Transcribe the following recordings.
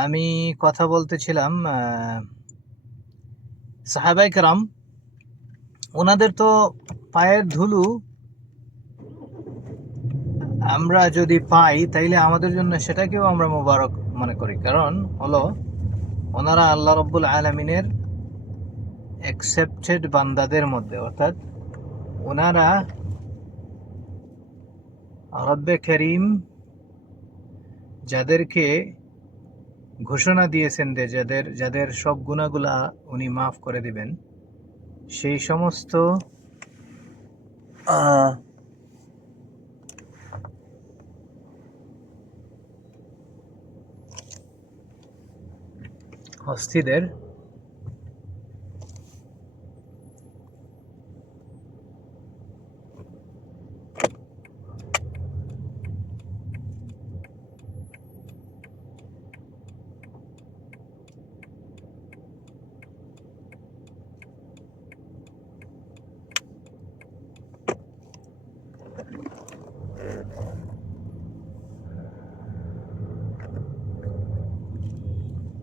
আমি কথা বলতেছিলাম সাহাবায়ে কেরাম, ওনাদের তো পায়ের ধুলো আমরা যদি পাই তাইলে আমাদের জন্য সেটাকেও আমরা মোবারক মনে করি। কারণ হলো ওনারা আল্লাহ রব্বুল আলামিনের অ্যাকসেপ্টেড বান্দাদের মধ্যে, অর্থাৎ ওনারা রব্বে করিম যাদেরকে ঘোষণা দিয়েছেন যে যাদের যাদের সব গুনাহগুলা উনি মাফ করে দিবেন, সেই সমস্ত হস্তিদের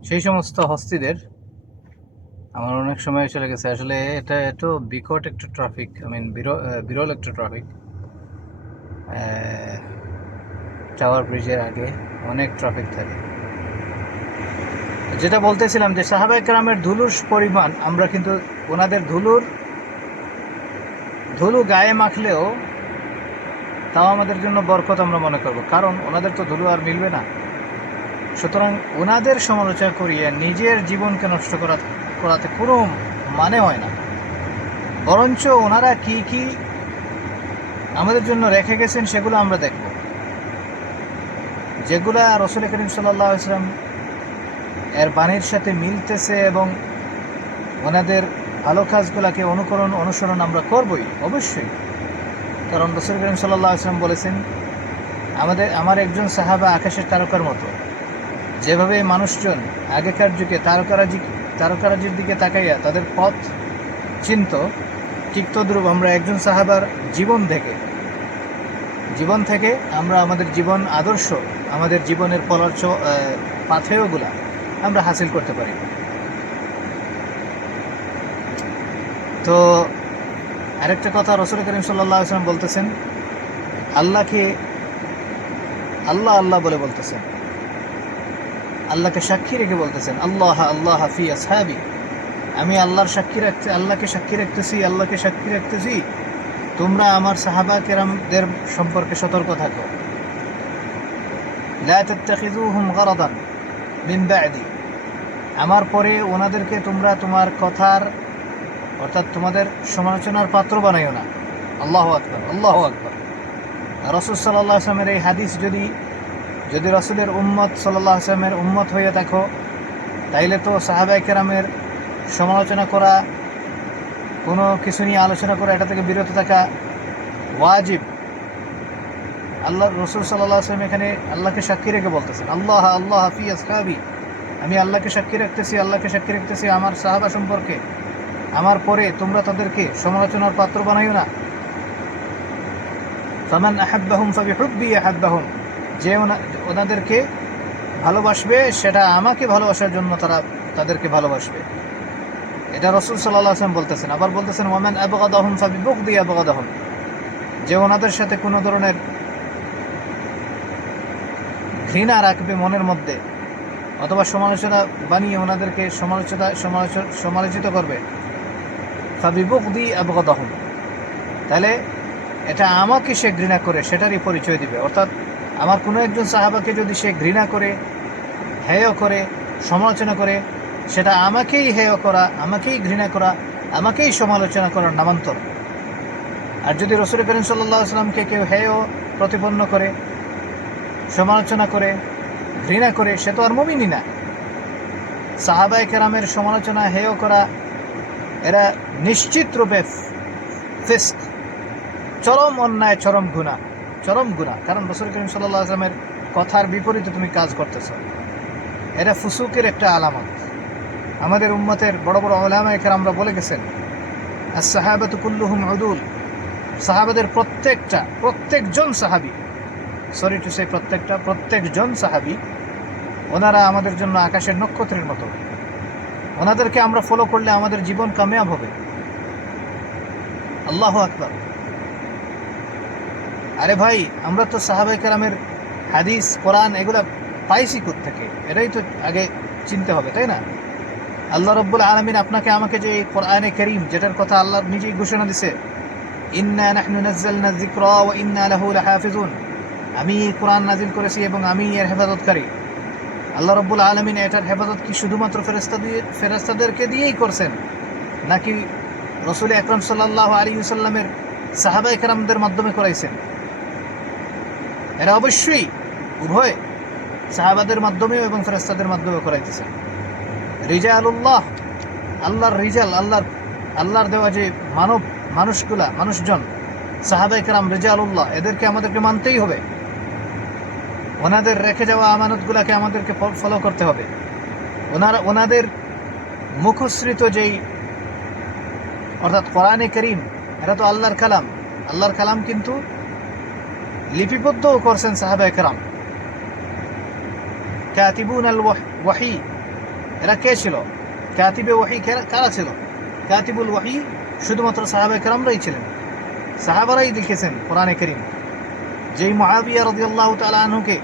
সেই সমস্ত হস্তিদের আমার অনেক সময় চলে গেছে। আসলে এটা একটু বিকট একটা ট্রাফিক, বিরল একটা ট্রাফিক। টাওয়ার ব্রিজের আগে অনেক ট্রাফিক থাকে। যেটা বলতেছিলাম যে সাহাবায়ে কেরামের ধুলোর পরিমাণ, আমরা কিন্তু ওনাদের ধুলো গায়ে মাখলেও তাও আমাদের জন্য বরকত আমরা মনে করব, কারণ ওনাদের তো ধুলো আর মিলবে না। সুতরাং ওনাদের সমালোচনা করিয়ে নিজের জীবনকে নষ্ট করাতে কোনো মানে হয় না। বরঞ্চ ওনারা কি কি আমাদের জন্য রেখে গেছেন সেগুলো আমরা দেখব, যেগুলা রাসূল করিম সাল্লাল্লাহু আলাইহি ওয়াসাল্লাম এর বাণীর সাথে মিলতেছে, এবং ওনাদের ভালো কাজগুলোকে অনুসরণ আমরা করবই অবশ্যই। কারণ রাসূল করিম সাল্লাল্লাহু আলাইহি ওয়াসাল্লাম বলেছেন, আমার একজন সাহাবা আকাশের তারকার মতো। যেভাবে মানুষজন আগেকার যুগে তারকারাজির দিকে তাকাইয়া তাদের পথ চিনত, ঠিক তদ্রূপ আমরা একজন সাহাবার জীবন থেকে আমরা আমাদের জীবন আদর্শ, আমাদের জীবনের পাথেয়গুলা আমরা হাসিল করতে পারি। তো আরেকটা কথা, রাসূল করিম সাল্লাল্লাহু আলাইহি ওয়াসাল্লাম বলতেছেন, আল্লাহকে আল্লাহ আল্লাহ বলে বলতেছেন, আল্লাহকে সাক্ষী রেখে বলতেছেন, আল্লাহ আল্লাহ ফি আসহাবি, আমি আল্লাহকে সাক্ষী রাখতেছি তোমরা আমার সাহাবা কেরামদের সম্পর্কে সতর্ক থাকো। লা তাত্তাখিযুহুম গারাদান মিন বা'দি, আমার পরে ওনাদেরকে তোমরা তোমার কথার, অর্থাৎ তোমাদের সমালোচনার পাত্র বানাইও না। আল্লাহু আকবার, আল্লাহু আকবার। রাসূল সাল্লাল্লাহু আলাইহি ওয়াসাল্লামের এই হাদিস যদি রাসূলের উম্মত সাল্লাল্লাহু আলাইহি ওয়াসাল্লামের উম্মত হয়ে থাকো, তাইলে তো সাহাবায়ে কেরামের সমালোচনা করা, কোনো কিছু নিয়ে আলোচনা করা, এটা থেকে বিরত থাকা ওয়াজিব। আল্লাহ রাসূল সাল্লাল্লাহু আলাইহি ওয়াসাল্লাম এখানে আল্লাহকে সাক্ষী রেখে বলতেছেন, আল্লাহ আল্লাহ ফি আসহাবি, আমি আল্লাহকে সাক্ষী রাখতেছি আমার সাহাবা সম্পর্কে, আমার পরে তোমরা তাদেরকে সমালোচনার পাত্র বানাইও না। ফামান আহাব্বাহুম ফাবিহুব্বি আহাব্বাহুম, যে ওনাদেরকে ভালোবাসবে সেটা আমাকে ভালোবাসার জন্য তাদেরকে ভালোবাসবে। এটা রাসূল সাল্লাল্লাহু আলাইহি ওয়াসাল্লাম বলতেছেন। আবার বলতেছেন, ওয়ামান আবগাদাহুম ফাবিবুগদি আবগাদাহুম, যে ওনাদের সাথে কোনো ধরনের ঘৃণা রাখবে মনের মধ্যে, অথবা সমালোচনা বানিয়ে ওনাদেরকে সমালোচিত করবে, ফাবিবুগদি আবগাদাহুম, তাহলে এটা আমাকে সে ঘৃণা করে সেটারই পরিচয় দিবে। অর্থাৎ আমার কোনো একজন সাহাবাকে যদি সে ঘৃণা করে, হেয় করে, সমালোচনা করে, সেটা আমাকেই হেয় করা, আমাকেই ঘৃণা করা, আমাকেই সমালোচনা করার নামান্তর। আর যদি রাসূল করিম সাল্লাল্লাহু আলাইহি ওয়াসাল্লামকে কেউ হেয় প্রতিপন্ন করে, সমালোচনা করে, ঘৃণা করে, সে তো আর মুমিনই না। সাহাবায়ে কেরামের সমালোচনা, হেয় করা, এরা নিশ্চিত রূপে ফিস্ক, চরম অন্যায়, চরম গুনাহ। কারণ রাসূল করিম সাল্লাল্লাহু আলাইহি ওয়াসাল্লামের কথার বিপরীতে তুমি কাজ করতেছ, এটা ফুসুকের একটা আলামত। আমাদের উম্মতের বড় বড় উলামায়ে কেরামরা বলে গেছেন, আস-সাহাবাতু কুল্লুহুম উদুল, সাহাবাদের প্রত্যেকজন সাহাবী ওনারা আমাদের জন্য আকাশের নক্ষত্রের মতো। ওনাদেরকে আমরা ফলো করলে আমাদের জীবন কামিয়াব হবে। আল্লাহু আকবার। আরে ভাই, আমরা তো সাহাবায়ে কেরামের হাদিস, কোরআন এগুলা পাইছি কোত্থেকে? এটাই তো আগে চিনতে হবে, তাই না? আল্লাহ রাব্বুল আলামিন আপনাকে আমাকে যে এই কোরআনে কারীম, যেটার কথা আল্লাহ নিজেই ঘোষণা দিছে, ইন্না নাহনু নাযালনা যিকরা ওয়া ইন্না লাহু লাহাফিজুন, আমি এই কোরআন নাজিল করেছি এবং আমি এর হেফাজতকারী। আল্লাহ রাব্বুল আলামিন এটার হেফাজত কি শুধুমাত্র ফেরেশতাদেরকে দিয়েই করছেন, নাকি রাসূল আকরাম সাল্লাল্লাহু আলাইহি ওয়াসাল্লামের সাহাবায়ে কেরামদের মাধ্যমে করাইছেন? এরা অবশ্যই উভয় সাহাবাদের মাধ্যমেও এবং ফেরেশতাদের মাধ্যমেও করাইতেছেন। রিজালুল্লাহ, আল্লাহর রিজাল, আল্লাহর দেওয়া যে মানুষজন, সাহাবায়ে কেরাম রিজালুল্লাহ, এদেরকে আমাদেরকে মানতেই হবে। ওনাদের রেখে যাওয়া আমানতগুলোকে আমাদেরকে ফলো করতে হবে। ওনাদের মুখশ্রিত যেই, অর্থাৎ কোরআনে কারীম, এটা তো আল্লাহর কালাম। আল্লাহর কালাম কিন্তু লিপিবদ্ধও করছেন সাহাবায়ে কেরাম। কাতিবুন আল ওয়াহি, এরা কে ছিল? কাতিবে ওয়াহি কারা ছিল? কাতিবুল ওয়াহি শুধুমাত্র সাহাবায়ে কেরামরাই ছিলেন। সাহাবারাই লিখেছেন কোরআনে কারীম। যেই মুআবিয়া রাদিয়াল্লাহু তাআলা আনহুকে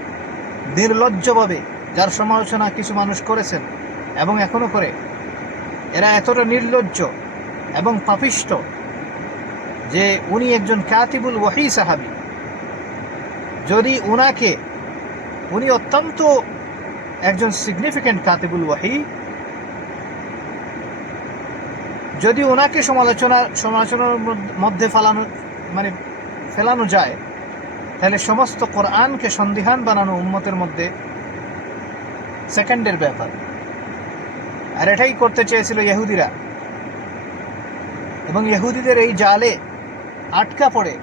নির্লজ্জভাবে, যার সমালোচনা কিছু মানুষ করেছেন এবং এখনো করে, এরা এতটা নির্লজ্জ এবং পাপিষ্ট যে উনি একজন কাতিবুল ওয়াহি সাহাবী। যদি উনি অত্যন্ত একজন সিগনিফিক্যান্ট কাতিবুল ওয়াহি, যদি ওনাকে সমালোচনার মধ্যে ফেলানো যায়, তাহলে সমস্ত কোরআনকে সন্দিহান বানানো উম্মতের মধ্যে সেকেন্ডের ব্যাপার। আর এটাই করতে চেয়েছিল ইহুদিরা, এবং ইহুদিদের এই জালে আটকা পড়ে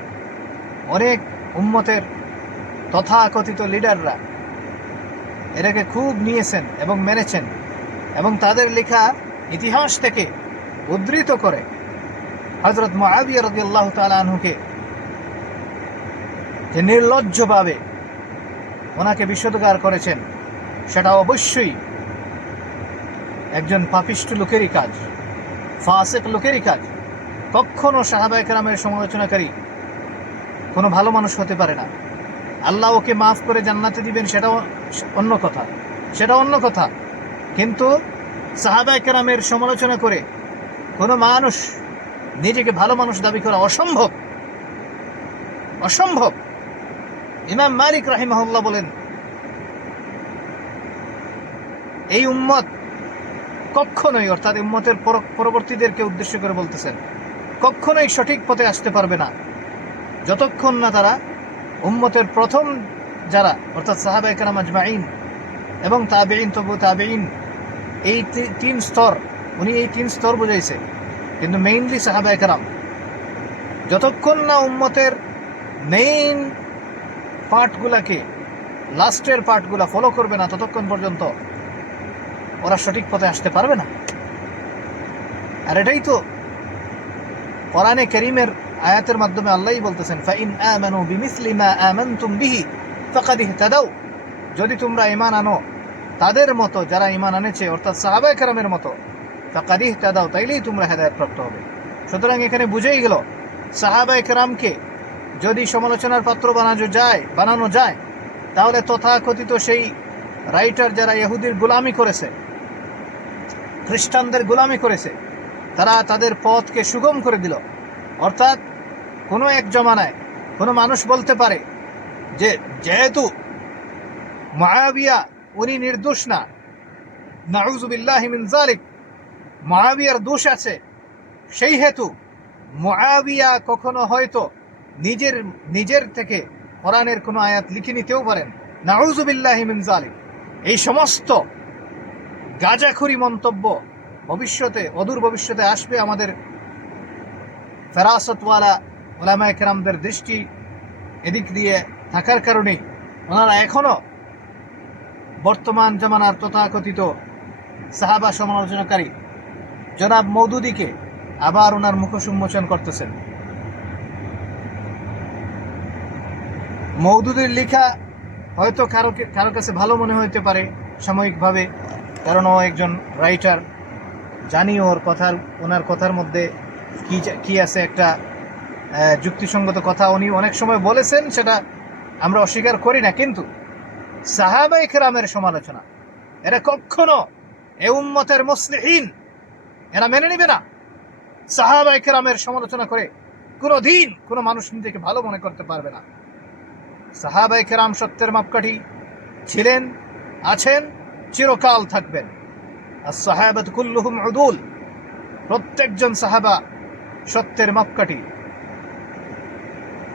অনেক উম্মতের তথাকথিত লিডাররা এটাকে খুব নিয়েছেন এবং মেনেছেন, এবং তাদের লেখা ইতিহাস থেকে উদ্ধৃত করে হযরত মুআবিয়া রাদিয়াল্লাহু তাআলা আনহুকে যে নির্লজ্জভাবে ওনাকে বিশুদ্ধগার করেছেন, সেটা অবশ্যই একজন পাপিষ্ট লোকেরই কাজ, ফাসিক লোকেরই কাজ। কখনো সাহাবায়ে কেরামের সমালোচনাকারী কোনো ভালো মানুষ হতে পারে না। আল্লাহ ওকে মাফ করে জান্নাতে দিবেন, সেটাও অন্য কথা। কিন্তু সাহাবায়ে কেরামের সমালোচনা করে কোনো মানুষ নিজেকে ভালো মানুষ দাবি করা অসম্ভব। ইমাম মালিক রাহিমাহুল্লাহ বলেন, এই উম্মত কখনোই, অর্থাৎ উম্মতের পরবর্তীদেরকে উদ্দেশ্য করে বলতেছেন, কখনোই সঠিক পথে আসতে পারবে না যতক্ষণ না তারা উম্মতের প্রথম যারা, অর্থাৎ সাহাবায়ে কেরাম আজমাইন এবং তাবেঈন, তবু তাবেঈন, এই তিন স্তর, উনি এই তিন স্তর বুঝাইছে, কিন্তু মেইনলি সাহাবায়ে কেরাম, যতক্ষণ না উম্মতের মেইন পার্টগুলাকে, লাস্টের পার্টগুলা ফলো করবে না, ততক্ষণ পর্যন্ত ওরা সঠিক পথে আসতে পারবে না। আর এটাই তো কোরআনে কারীমের আয়াতের মাধ্যমে আল্লাহই বলতেছেন, ফাইন আমানু বিমিসলি মা আমানতুম বিহি ফাকাদ ইহতাদাউ, যদি তোমরা ঈমান আনো তাদের মতো যারা ঈমান আনেছে, অর্থাৎ সাহাবায়ে কেরামের মতো, ফাকাদ ইহতাদাউ, তাইলেই তোমরা হেদায়েত প্রাপ্ত হবে। সুতরাং এখানে বুঝেই গেল, সাহাবায়ে কেরামকে যদি সমালোচনার পাত্র বানানো যায়, তাহলে তথাকথিত সেই রাইটার যারা ইহুদির গোলামি করেছে, খ্রিস্টানদের গোলামি করেছে, তারা তাদের পথকে সুগম করে দিল। অর্থাৎ কোনো এক জমানায় কোনো মানুষ বলতে পারে যে যেহেতু মুআবিয়া উনি নির্দোষ না, নাউযু বিল্লাহি মিন যালিক, মুআবিয়ার দোষ আছে, সেই হেতু মুআবিয়া কখনো হয়তো নিজের থেকে কোরআনের কোনো আয়াত লিখে নিতেও পারেন, নাউযু বিল্লাহি মিন যালিক। এই সমস্ত গাঁজাখুরি মন্তব্য অদূর ভবিষ্যতে আসবে আমাদের ফেরাসতওয়ালা উলামায়ে কেরামদের দৃষ্টি এদিক দিয়ে থাকার কারণেই ওনারা এখনো বর্তমান জামানার তথাকথিত সাহাবা সমালোচনাকারী জনাব মওদুদীকে আবার ওনার মুখোন্মোচন করতেছেন। মওদুদীর লেখা হয়তো কারো কাছে ভালো মনে হইতে পারে, সাময়িকভাবে, কারণ ও একজন রাইটার, জানি ওনার কথার মধ্যে কি আছে, একটা যুক্তিসঙ্গত কথা উনি অনেক সময় বলেছেন, সেটা আমরা অস্বীকার করি না। কিন্তু সাহাবায়ে কেরামের সমালোচনা এরা কখনো এ উম্মতের মুসলিহিন এরা মেনে নিবে না। সাহাবায়ে কেরামের সমালোচনা করে কোনোদিন কোনো মানুষ নিজেকে ভালো মনে করতে পারবে না। সাহাবায়ে কেরাম সত্যের মাপকাঠি ছিলেন, আছেন, চিরকাল থাকবেন। as-সাহাবাতু কুল্লুহুম উদুল, প্রত্যেকজন সাহাবা সত্যের মাপকাঠি।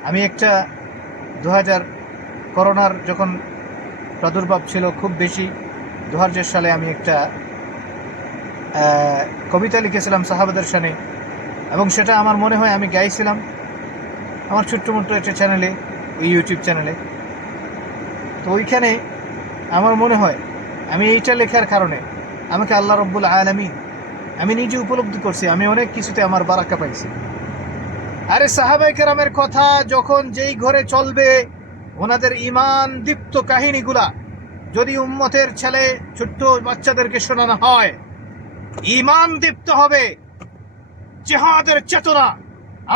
আমি একটা 2000 করোনার যখন প্রাদুর্ভাব ছিল খুব বেশি, 2000 সালে আমি একটা কবিতা লিখেছিলাম সাহাবাদের শানে, এবং সেটা আমার মনে হয় আমি গাইছিলাম আমার ছোট্ট একটা চ্যানেলে, ইউটিউব চ্যানেলে। তো ওইখানে আমার মনে হয় আমি এইটা লেখার কারণে আমাকে আল্লাহ রব্বুল আলামিন, আমি নিজে উপলব্ধি করছি আমি অনেক কিছুতে আমার বারাকা পাইছি। আরে সাহাবায়ে কেরামের কথা যখন যেই ঘরে চলবে, ওনাদের ঈমান দীপ্ত কাহিনীগুলা যদি উম্মতের ছেলে ছোট্ট বাচ্চাদেরকে শোনানো হয়, ঈমান দীপ্ত হবে, জিহাদের চেতনা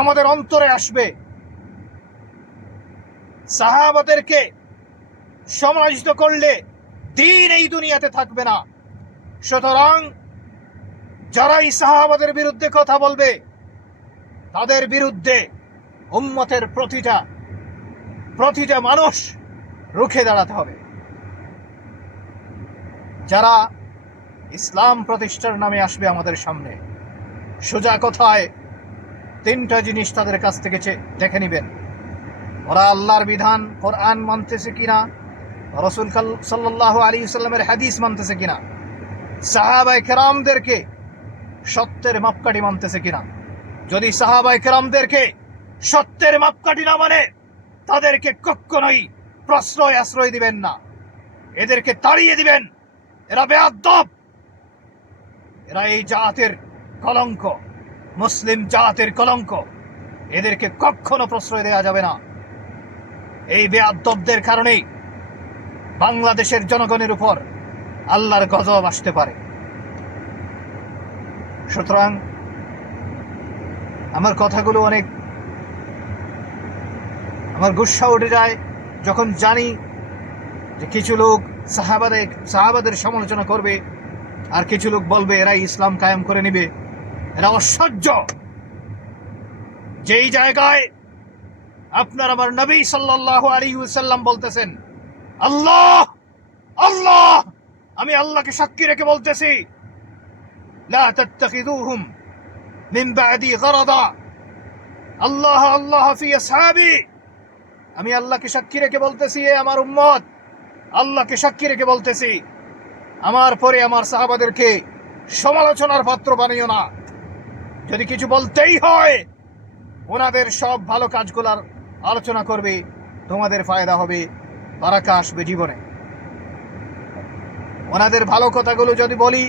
আমাদের অন্তরে আসবে। সাহাবাদেরকে সমালোচিত করলে দ্বীন এই দুনিয়াতে থাকবে না। সুতরাং যারাই সাহাবাদের বিরুদ্ধে কথা বলবে, তাদের বিরুদ্ধে উম্মতের প্রতিটা মানুষ রুখে দাঁড়াতে হবে। যারা ইসলাম প্রতিষ্ঠার নামে আসবে আমাদের সামনে, সোজা কথায় 3টা জিনিস তাদের কাছ থেকে দেখে নেবেন। ওরা আল্লাহর বিধান কোরআন মানতেছে কিনা, রাসূল সাল্লাল্লাহু আলাইহি ওয়াসাল্লামের হাদিস মানতেছে কিনা, সাহাবায়ে কেরামদেরকে সত্যের মাপকাঠি মানতেছে কিনা। যদি সাহাবায়ে কেরামদেরকে সত্যের মাপকাঠি না মানে, তাদেরকে কখনোই আশ্রয় দিবেন না, এদেরকে তাড়িয়ে দিবেন। এরা বেয়াদব, এরা এই জাতের কলঙ্ক, মুসলিম জাতের কলঙ্ক, এদেরকে কখনো প্রশ্রয় দেওয়া যাবে না। এই বেয়াদবদের কারণেই বাংলাদেশের জনগণের উপর আল্লাহর গজব আসতে পারে। সুতরাং আমার কথাগুলো অনেক, আমার গুসা উঠে যায় যখন জানি যে কিছু লোক সাহাবাদের সমালোচনা করবে, আর কিছু লোক বলবে এরা ইসলাম কায়েম করে নেবে। এরা অসহ্য। যেই জায়গায় আপনার আমার নবী সাল্লাল্লাহু আলাইহি ওয়াসাল্লাম বলতেছেন, আল্লাহ আল্লাহ, আমি আল্লাহকে সাক্ষী রেখে বলতেছি, লা তাত্তাখিযুহুম মিন বাদি গরাদা, আল্লাহ আল্লাহ ফি আসহাবি, আমি আল্লাহকে সাক্ষী রেখে বলতেছি, এ আমার উম্মত, আল্লাহকে সাক্ষী রেখে বলতেছি, আমার পরে আমার সাহাবাদেরকে সমালোচনার পাত্র বানিও না। যদি কিছু বলতেই হয়, ওনাদের সব ভালো কাজগুলোর আলোচনা করবে, তোমাদের ফায়দা হবে, বারাকা আসবে জীবনে। ওনাদের ভালো কথাগুলো যদি বলি,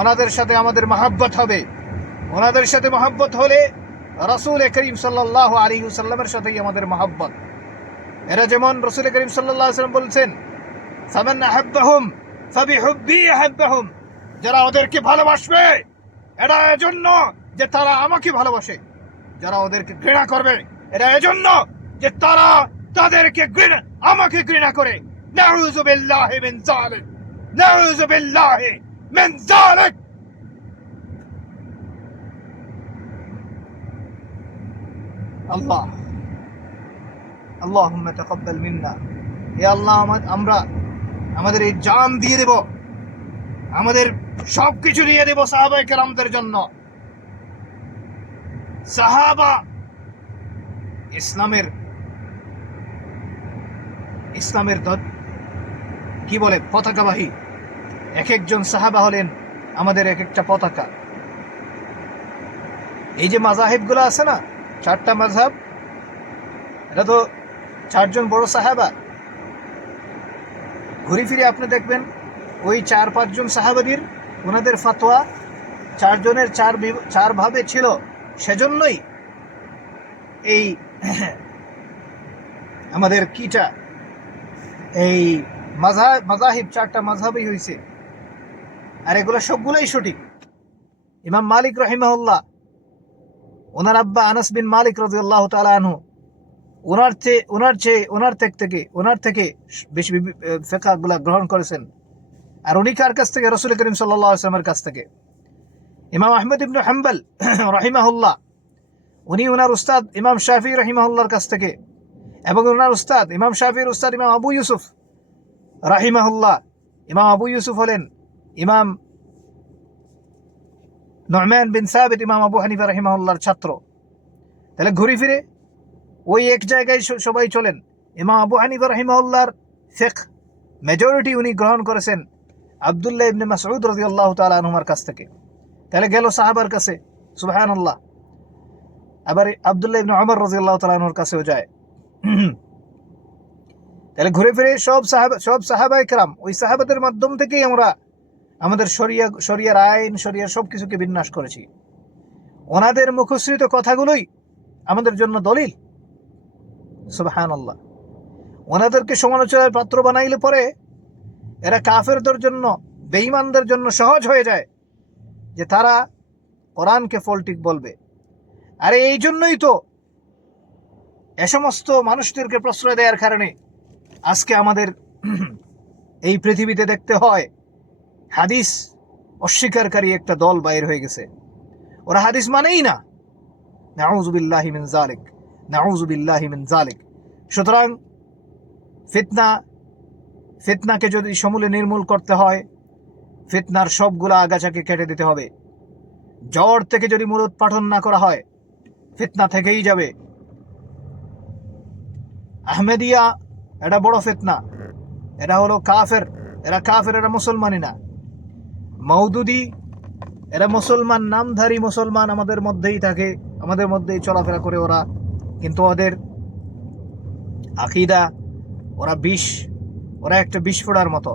ওনাদের সাথে আমাদের মহব্বত হবে। ওনাদের সাথে মহব্বত হলে রাসূল করিম সাল্লাল্লাহু আলাইহি ওয়াসাল্লামের সাথেই আমাদের মহব্বত। এরা যেমন রাসূল করিম সাল্লাল্লাহু আলাইহি ওয়াসাল্লাম বলেছেন, ফামান আহাব্বাহুম ফাবিহুব্বি আহাব্বাহুম, যারা ওদেরকে ভালোবাসবে এটা এজন্য যে তারা আমাকে ভালোবাসে, যারা ওদেরকে ঘৃণা করবে এটা এজন্য যে তারা তাদেরকে আমাকে ঘৃণা করে। নাউযু বিল্লাহি মিন যালিক, নাউযু বিল্লাহি মিন যালিক। আল্লাহ আল্লাহুম্মা তাকাব্বাল মিন্না, হে আল্লাহ আমরা আমাদের এই জান দিয়ে দেব, আমাদের সবকিছু দিয়ে দেব সাহাবায়ে কেরামদের জন্য। সাহাবা ইসলামের কি বলে পতাকাবাহী। এক একজন সাহাবা হলেন আমাদের এক একটা পতাকা। এই যে মাযহাবগুলো আছে না, 4টা মাযহাব, এটা তো 4 জন বড় সাহাবা। ঘুরে ফিরে আপনি দেখবেন ওই 4-5 জন সাহাবাদের ওনাদের ফতোয়া 4 জনের 4 ভাবে ছিল। সেজন্যই এই আমাদের এই মাযাহিব 4টা মাযহাবই হয়েছে, আর এগুলো সবগুলোই সঠিক। ইমাম মালিক রাহিমাহুল্লাহ, ওনার আব্বা আনাস বিন মালিক রাদিয়াল্লাহু তাআলা আনহু, ওনার থেকে বেশি ফিকহগুলো গ্রহণ করেছেন। আর উনি কার কাছ থেকে? রাসূল করিম সাল্লাল্লাহু আলাইহি ওয়াসাল্লামের কাছ থেকে। ইমাম আহমদ ইবনে হাম্বল রাহিমাহুল্লাহ, উনি ওনার উস্তাদ ইমাম শাফিঈ রাহিমাহুল্লাহর কাছ থেকে, এবং ওনার উস্তাদ ইমাম শাফিঈর উস্তাদ ইমাম আবু ইউসুফ রাহিমাহুল্লাহ। ইমাম আবু ইউসুফ হলেন ইমাম নু'মান বিন সাবিত ইমাম আবু হানিফা রাহিমাহুল্লাহর ছাত্র। তাহলে ঘুরে ফিরে ওই এক জায়গায় সবাই চলেন। ইমাম আবু হানিফা রাহিমাহুল্লাহর ফিকহ মেজরিটি উনি গ্রহণ করেছেন আব্দুল্লাহ ইবনে মাসউদ রাদিয়াল্লাহু তাআলা আনহুর কাছ থেকে। তাহলে গেল সাহাবার কাছে, সুবহানাল্লাহ। আবার আব্দুল্লাহ ইবনে ওমর রাদিয়াল্লাহু তাআলা আনহুর কাছেও যায়। তাহলে ঘুরে ফিরে সব সাহাবায়ে কেরাম, ওই সাহাবাদের মাধ্যম থেকেই আমরা আমাদের শরিয়ার আইন, শরিয়ার সবকিছুকে বিন্যাস করেছি। ওনাদের মুখশ্রিত কথাগুলোই আমাদের জন্য দলিল। সুবহানাল্লাহ। ওনাদেরকে সমালোচনার পাত্র বানাইলে পরে এরা কাফেরদের জন্য, বেঈমানদের জন্য সহজ হয়ে যায় যে তারা কোরআনকে ফল্টিক বলবে। আর এই জন্যই তো এ সমস্ত মানুষদেরকে প্রশ্রয় দেওয়ার কারণে আজকে আমাদের এই পৃথিবীতে দেখতে হয় হাদিস অস্বীকারী একটা দল বাইর হয়ে গেছে। ওরা হাদিস মানেই না। নাউযু বিল্লাহি মিন যালিক, নাউযু বিল্লাহি মিন যালিক। সুতরাং ফিতনাকে যদি সমূলে নির্মূল করতে হয়, ফিতনার সবগুলা আগাছাকে কেটে দিতে হবে। জড় থেকে যদি মূলোৎপাটন না করা হয়, ফিতনা থেকেই যাবে। আহমেদিয়া এটা বড় ফিতনা, এটা হলো কাফের, এরা মুসলমানই না। মওদুদি এরা মুসলমান, নামধারী মুসলমান, আমাদের মধ্যেই থাকে, আমাদের মধ্যেই চলাফেরা করে ওরা, কিন্তু ওদের আকীদা, ওরা একটা বিষ ফোড়ার মতো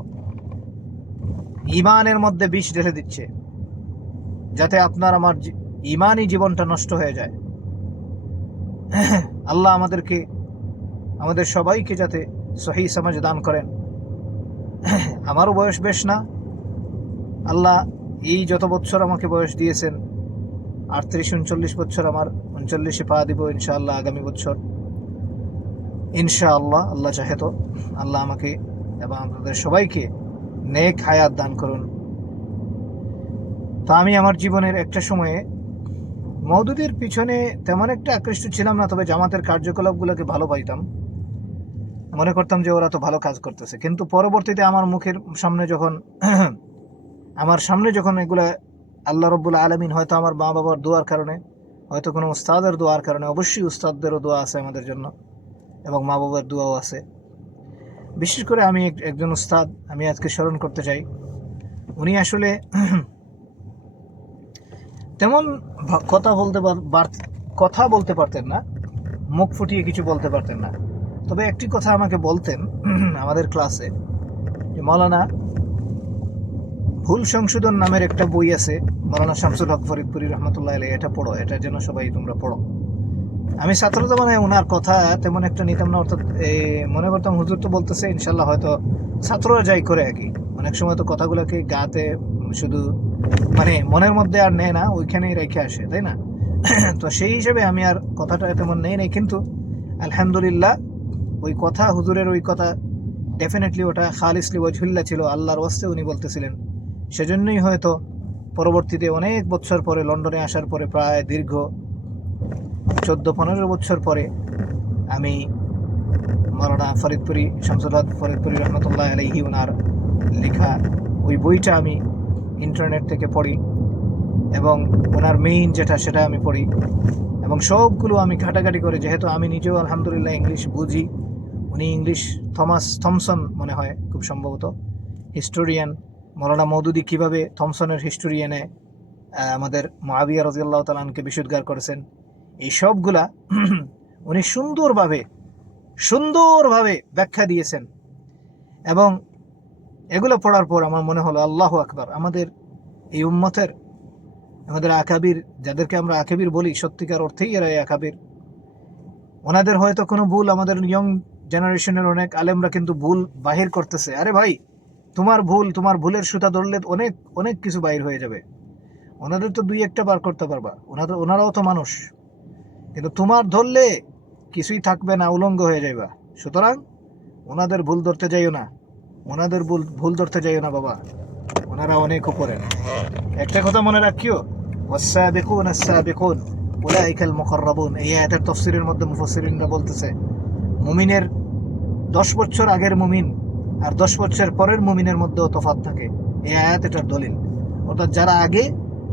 ইমানের মধ্যে বিষ ঢেলে দিচ্ছে, যাতে আপনার আমার ইমানই জীবনটা নষ্ট হয়ে যায়। আল্লাহ আমাদের সবাইকে যাতে সহি সমাজ দান করেন। আমারও বয়স বেশ না, আল্লাহ এই যত বছর আমাকে বয়স দিয়েছেন, 38-39 বছর, আমার 39-এ পা দিব ইনশাআল্লাহ আগামী বছর, ইনশাআল্লাহ। আল্লাহ চাহে তো আল্লাহ আমাকে এবং আপনাদের সবাইকে নেক হায়াত দান করুন। তা আমি আমার জীবনের একটা সময়ে মওদুদের পিছনে তেমন একটা আকৃষ্ট ছিলাম না, তবে জামাতের কার্যকলাপগুলোকে ভালো পাইতাম, মনে করতাম যে ওরা তো ভালো কাজ করতেছে। কিন্তু পরবর্তীতে আমার সামনে যখন এগুলা আল্লাহ রাব্বুল আলামিন, হয়তো আমার মা বাবার দোয়ার কারণে, হয়তো কোনো উস্তাদের দোয়ার কারণে, অবশ্যই উস্তাদদেরও দোয়া আছে আমাদের জন্য এবং মা বাবার দোয়াও আছে। বিশেষ করে আমি একজন উস্তাদ আমি আজকে স্মরণ করতে চাই। উনি আসলে তেমন কথা বলতে পারতেন না, মুখ ফুটিয়ে কিছু বলতে পারতেন না। তবে একটি কথা আমাকে বলতেন আমাদের ক্লাসে, যে মাওলানা, ভুল সংশোধন নামের একটা বই আছে, মাওলানা শামসুল হক ফরিদপুরি রহমতুল্লাহ আলাইহি, এটা পড়ো, এটার জন্য সবাই তোমরা পড়ো। আমি ছাত্র জমানায় ওনার কথা তেমন একটা নিতাম না, অর্থাৎ মনে করতাম হুজুর তো বলতেছে, ইনশাল্লাহ হয়তো ছাত্ররা যাই করে আর কি। অনেক সময় তো কথাগুলোকে গাতে শুধু মানে মনের মধ্যে আর নেয় না, ওইখানেই রেখে আসে, তাই না? তো সেই হিসেবে আমি আর কথাটা তেমন নেই, কিন্তু আলহামদুলিল্লাহ ওই কথা, হুজুরের ওই কথা ডেফিনেটলি ওটা খালিসলি ওয়াজহুল্লাহ ছিল, আল্লাহর ওয়াস্তে উনি বলতেছিলেন। সেজন্যই হয়তো পরবর্তীতে অনেক বছর পরে, লন্ডনে আসার পরে, প্রায় দীর্ঘ 14-15 বছর পরে, আমি মাওলানা ফরিদপুরি, শামসুল হক ফরিদপুরি রহমতুল্লাহ আলাইহি ওনার লেখা ওই বইটা আমি ইন্টারনেট থেকে পড়ি, এবং ওনার মেইন সেটা আমি পড়ি, এবং সবগুলো আমি ঘাটাঘাটি করে, যেহেতু আমি নিজেও আলহামদুলিল্লাহ ইংলিশ বুঝি। উনি ইংলিশ, থমসন মনে হয় খুব সম্ভবত হিস্টোরিয়ান, মাওলানা মওদুদি কীভাবে থমসনের হিস্টোরি এনে আমাদের মুআবিয়া রাদিয়াল্লাহু তাআলা আনহুকে বিশুদ্ধগার করেছেন, এই সবগুলা উনি সুন্দরভাবে ব্যাখ্যা দিয়েছেন। এবং এগুলো পড়ার পর আমার মনে হলো, আল্লাহু আকবার, আমাদের এই উম্মতের, আমাদের আকাবির, যাদেরকে আমরা আকাবির বলি, সত্যিকার অর্থেই এরা আকাবির। ওনাদের হয়তো কোনো ভুল আমাদের ইয়ং জেনারেশনের অনেক আলেমরা কিন্তু ভুল বাহির করতেছে। আরে ভাই, তোমার ভুলের সুতা ধরলে অনেক অনেক কিছু বাহির হয়ে যাবে। ওনাদের তো দুই একটা বার করতে পারবা, ওনারাও তো মানুষ, কিন্তু তোমার ধরলে কিছুই থাকবে না, উলঙ্গ হয়ে যাইবা। সুতরাং ওনাদের ভুল ধরতে যাইও না, ওনাদের ভুল ধরতে যাইও না বাবা, ওনারা অনেক উপরে। একটা কথা মনে রাখিও, ওয়াস-সাবিকুন আস-সাবিকুন উলাইকাল মুকাররাবুন। এই আয়াতের তাফসীরের মধ্যে মুফাসসিরিনরা বলতেছে, মুমিনের 10 বছর আগের মুমিন আর 10 বছর পরের মুমিনের মধ্যেও তফাৎ থাকে। এই আয়াত এটার দলিল। অর্থাৎ যারা আগে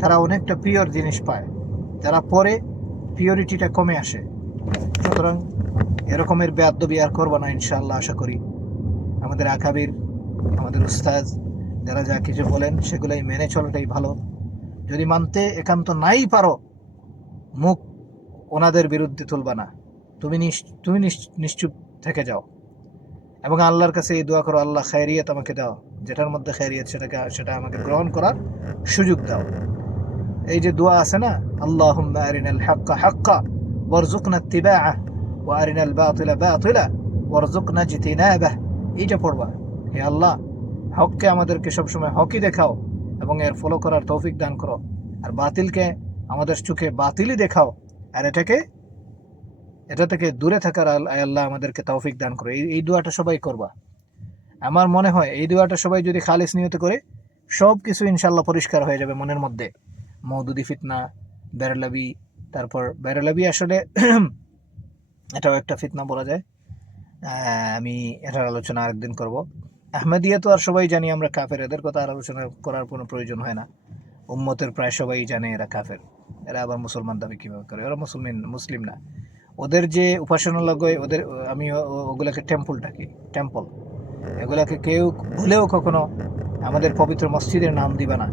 তারা অনেকটা পিওর জিনিস পায়, যারা পরে পিওরিটিটা কমে আসে। সুতরাং এরকমের বেয়াদবি আর করবো না ইনশাআল্লাহ। আশা করি আমাদের আকাবির, আমাদের উস্তাদ যারা যা কিছু বলেন সেগুলোই মেনে চলাটাই ভালো। যদি মানতে একান্ত নাই পারো, মুখ ওনাদের বিরুদ্ধে তুলবা না, তুমি নিশ্চুপ থেকে যাও এবং আল্লাহর কাছে এই দোয়া করো, আল্লাহ খায়রিয়াত আমাকে দাও, যেটার মধ্যে খায়রিয়াত সেটা আমাকে গ্রহণ করার সুযোগ দাও। এই যে দোয়া আছে না, আল্লাহুম্মা আরিনাল হাক্কা হাক্কা ওয়ারযুকনা ইত্তিবাআহ ওয়া আরিনাল বাতিলা বাতিলা ওয়ারযুকনা ইজতিনাবাহ, এইটা পড়বা। হে আল্লাহ, হককে আমাদেরকে সবসময় হকই দেখাও এবং এর ফলো করার তৌফিক দান করো, আর বাতিলকে আমাদের চোখে বাতিলই দেখাও, আর এটা থেকে দূরে থাকার আল্লাহ আমাদেরকে তৌফিক দান করো। এই দোয়াটা সবাই করবা। আমার মনে হয় এই দোয়াটা সবাই যদি খালিস নিয়ত করে, সব কিছু ইনশাল্লাহ পরিষ্কার হয়ে যাবে মনের মধ্যে। মওদুদি ফিতনা, বেরলবি, তারপর বেরলবি আসলে এটাও একটা ফিতনা বলা যায়। আমি এটার আলোচনা আরেকদিন করব। আহমেদিয়া তো আর সবাই জানি আমরা কাফের, এদের কথা আর আলোচনা করার কোনো প্রয়োজন হয় না। উম্মতের প্রায় সবাই জানে এরা কাফের। এরা আবার মুসলমান দাবি কীভাবে করে? ওরা মুসলিম না। ওদের যে উপাসনালয়, আমি ওগুলাকে টেম্পল ডাকি, টেম্পল। এগুলাকে কেউ ভুলেও কখনো আমাদের পবিত্র মসজিদের নাম দিবা না।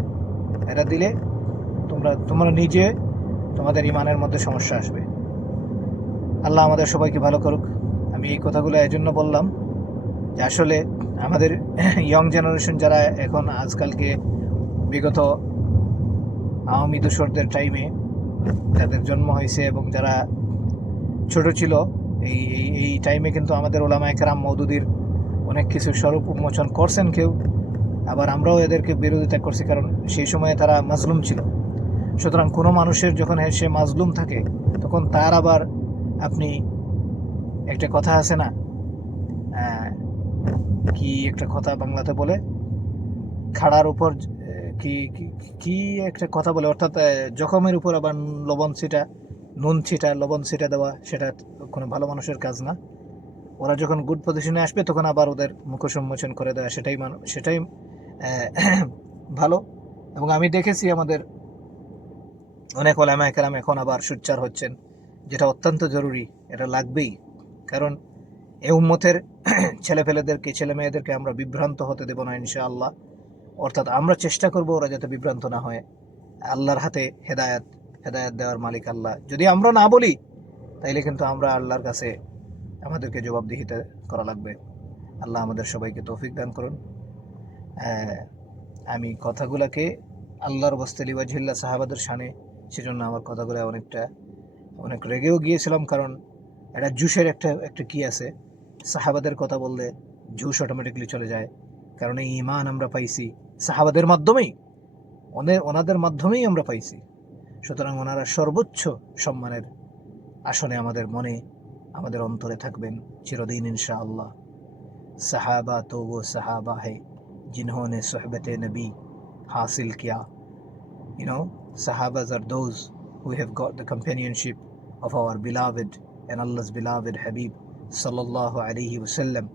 এটা দিলে তোমরা নিজে তোমাদের ইমানের মধ্যে সমস্যা আসবে। আল্লাহ আমাদের সবাইকে ভালো করুক। আমি এই কথাগুলো এই জন্য বললাম যে আসলে আমাদের ইয়ং জেনারেশন যারা এখন আজকালকে বিগত আওয়ামী দূষরদের টাইমে যাদের জন্ম হয়েছে এবং যারা ছোট ছিল, এই টাইমে কিন্তু আমাদের ওলামায়ে কেরাম মওদুদির অনেক কিছু স্বরূপ উন্মোচন করছেন কেউ, আবার আমরাও এদেরকে বিরোধিতা করছি, কারণ সেই সময়ে তারা মাজলুম ছিল। সুতরাং কোনো মানুষের যখন সে মাজলুম থাকে, তখন তার আবার আপনি একটা কথা আছে না, কি একটা কথা বাংলাতে বলে, খাড়ার উপর কি একটা কথা বলে, অর্থাৎ জখমের উপর আবার নুন ছিটা লবণ ছিটা দেওয়া, সেটা কোনো ভালো মানুষের কাজ না। ওরা যখন গুড পজিশনে আসবে তখন আবার ওদের মুখ সম্মোচন করে দেওয়া, সেটাই ভালো। এবং আমি দেখেছি আমাদের অনেক ওলামায়ে কেরাম এখন আবার সোচ্চার হচ্ছেন, যেটা অত্যন্ত জরুরি, এটা লাগবেই। কারণ এই উম্মতের ছেলে মেয়েদেরকে আমরা বিভ্রান্ত হতে দেব না ইনশাআল্লাহ। অর্থাৎ আমরা চেষ্টা করব ওরা যাতে বিভ্রান্ত না হয়। আল্লাহর হাতে হেদায়েত দেওয়ার মালিক আল্লাহ। যদি আমরা না বলি, তাইলে কিন্তু আমরা আল্লাহর কাছে আমাদেরকে জবাবদিহিতা করা লাগবে। আল্লাহ আমাদের সবাইকে তৌফিক দান করুন। আমি কথাগুলোকে আল্লাহর বস্তে লিওয়াজহিল্লাহ সাহাবাদের শানে, সেজন্য আমার কথাগুলো অনেক রেগেও গিয়েছিলাম, কারণ এটা জুসের একটা কি আছে, সাহাবাদের কথা বললে জুস অটোমেটিকলি চলে যায়। কারণ এই ঈমান আমরা পাইছি সাহাবাদের মাধ্যমেই, ওনাদের মাধ্যমেই আমরা পাইছি। সুতরাং ওনারা সর্বোচ্চ সম্মানের আসনে আমাদের মনে, আমাদের অন্তরে থাকবেন চিরদিন इंशाअल्लाह। सहाबा तो वो सहाबा है जिन्होंने सोहबत नबी हासिल किया। Sahabas are those who have got the companionship of our beloved and Allah's beloved Habib sallallahu alaihi wasallam.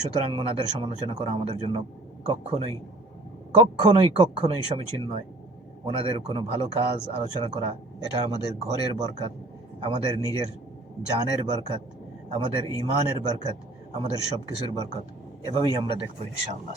সুতরাং ওনাদের সমালোচনা করা আমাদের জন্য কখনোই সমীচীন নয়। ওনাদের কোনো ভালো কাজ আলোচনা করা, এটা আমাদের ঘরের বরকত, আমাদের নিজের জানের বরকত, আমাদের ইমানের বরকত, আমাদের সব কিছুর বরকত। এভাবেই আমরা দেখব ইনশাআল্লাহ।